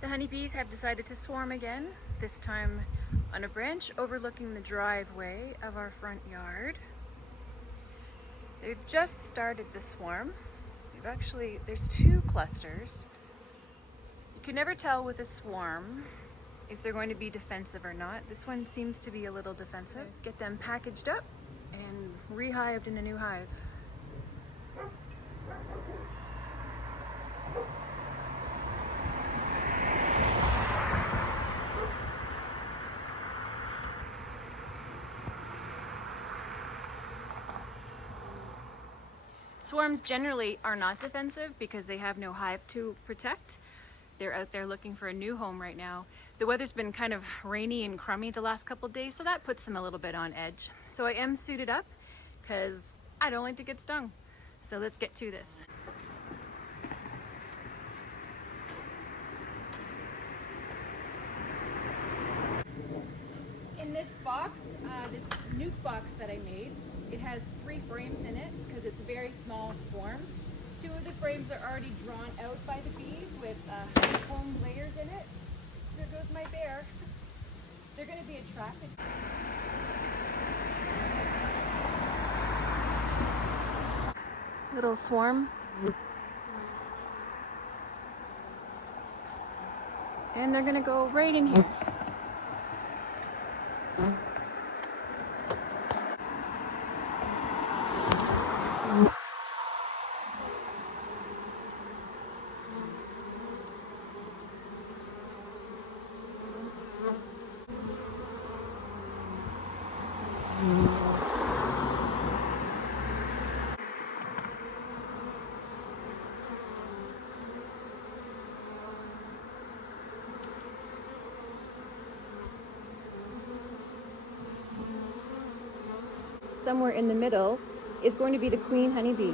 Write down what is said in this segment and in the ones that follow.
The honeybees have decided to swarm again, this time on a branch overlooking the driveway of our front yard. They've just started the swarm. There's two clusters. You can never tell with a swarm if they're going to be defensive or not. This one seems to be a little defensive. Get them packaged up and rehived in a new hive. Swarms generally are not defensive because they have no hive to protect. They're out there looking for a new home right now. The weather's been kind of rainy and crummy the last couple of days, so that puts them a little bit on edge. So I am suited up because I don't like to get stung. So let's get to this. In this box, this nuke box that I made, it has 3 frames in it because it's a very small swarm. 2 of the frames are already drawn out by the bees with honeycomb layers in it. There goes my bear. They're going to be attracted. Little swarm. And they're going to go right in here. Somewhere in the middle is going to be the queen honeybee.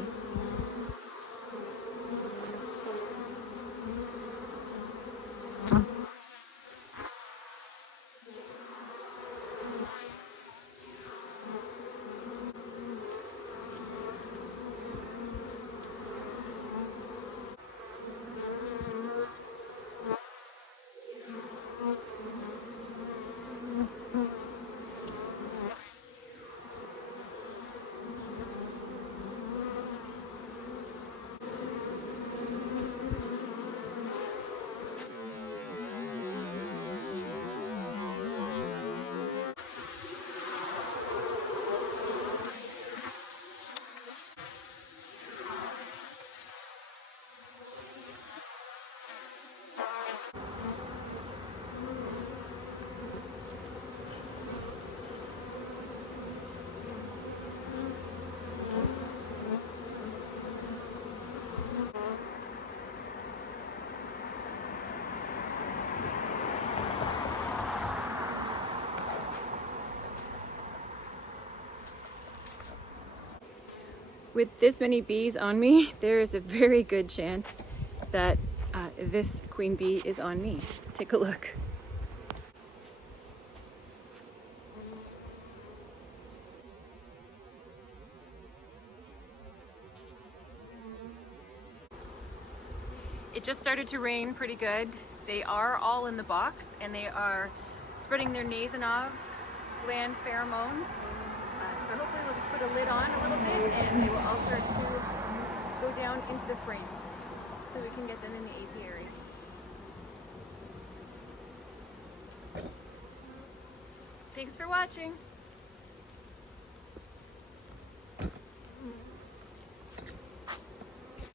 With this many bees on me, there is a very good chance that this queen bee is on me. Take a look. It just started to rain pretty good. They are all in the box and they are spreading their Nasanov gland pheromones. So hopefully we'll just put a lid on a little bit and they will all start to go down into the frames so we can get them in the apiary. Thanks for watching.